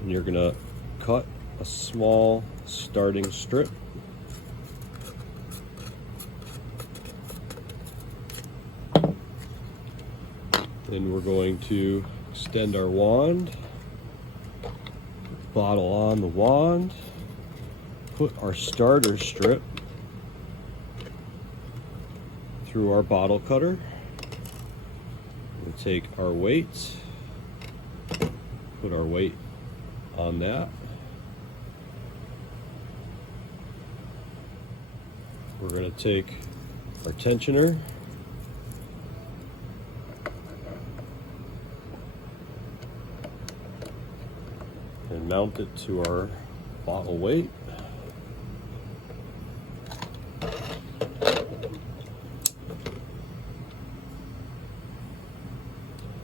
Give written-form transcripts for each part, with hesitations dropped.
And you're gonna cut a small starting strip. Then we're going to extend our wand, bottle on the wand, put our starter strip through our bottle cutter. We'll take our weights, put our weight on that. We're going to take our tensioner, and mount it to our bottle weight.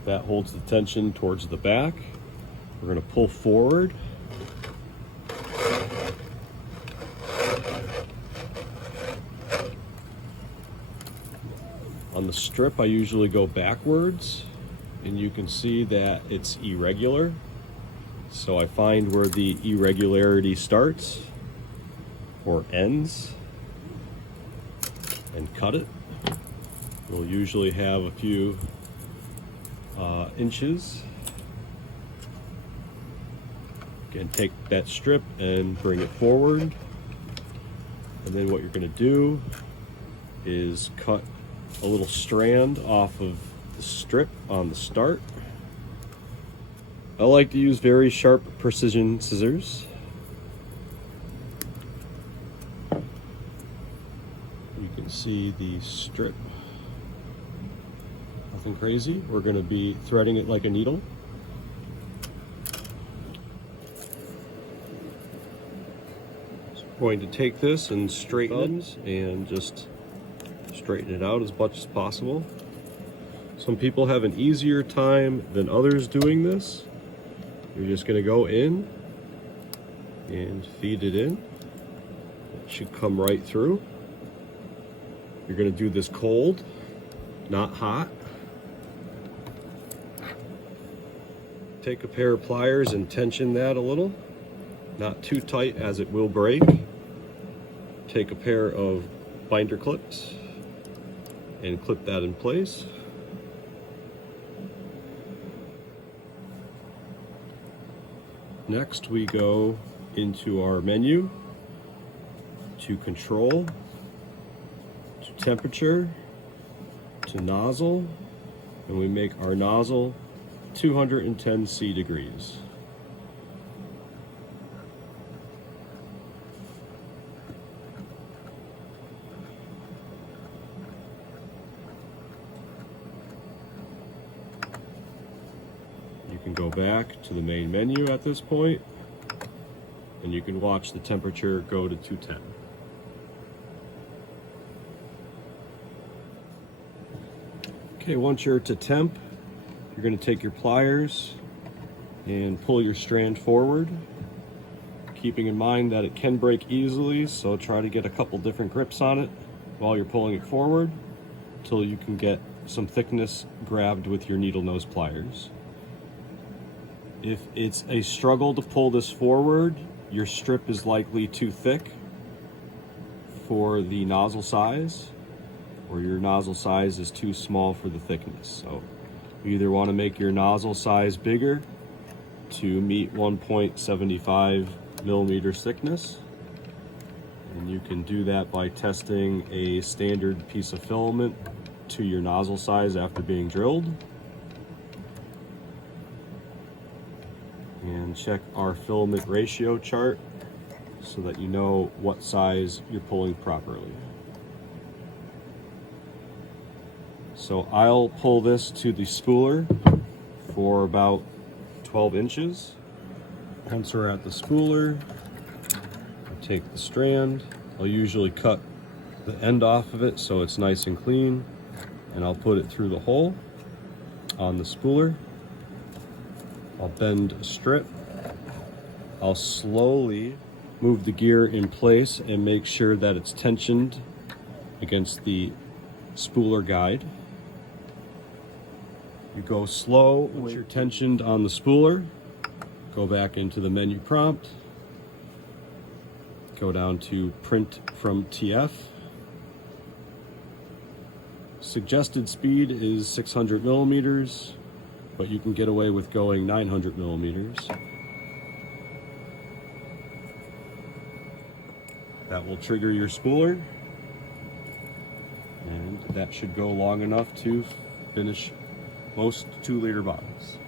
That holds the tension towards the back. We're going to pull forward. On the strip, I usually go backwards, and you can see that it's irregular. So I find where the irregularity starts or ends and cut it. We'll usually have a few inches. Again, take that strip and bring it forward. And then what you're going to do is cut a little strand off of the strip on the start. I like to use very sharp precision scissors. You can see the strip. Nothing crazy. We're going to be threading it like a needle. So I'm going to take this and straighten it and just straighten it out as much as possible. Some people have an easier time than others doing this. You're just going to go in and feed it in. It should come right through. You're going to do this cold, not hot. Take a pair of pliers and tension that a little, not too tight as it will break. Take a pair of binder clips and clip that in place. Next, we go into our menu to control, to temperature, to nozzle, and we make our nozzle 210 C degrees. You can go back to the main menu at this point, and you can watch the temperature go to 210. Okay, once you're to temp, you're going to take your pliers and pull your strand forward, keeping in mind that it can break easily, so try to get a couple different grips on it while you're pulling it forward until you can get some thickness grabbed with your needle nose pliers. If it's a struggle to pull this forward, your strip is likely too thick for the nozzle size, or your nozzle size is too small for the thickness. So you either want to make your nozzle size bigger to meet 1.75 millimeters thickness, and you can do that by testing a standard piece of filament to your nozzle size after being drilled. And check our filament ratio chart so that you know what size you're pulling properly. So I'll pull this to the spooler for about 12 inches. Once we're at the spooler, I'll take the strand. I'll usually cut the end off of it so it's nice and clean, and I'll put it through the hole on the spooler. I'll bend a strip. I'll slowly move the gear in place and make sure that it's tensioned against the spooler guide. You go slow when you're tensioned on the spooler. Go back into the menu prompt, go down to print from TF. Suggested speed is 600 millimeters, but you can get away with going 900 millimeters. That will trigger your spooler, and that should go long enough to finish most 2-liter bottles.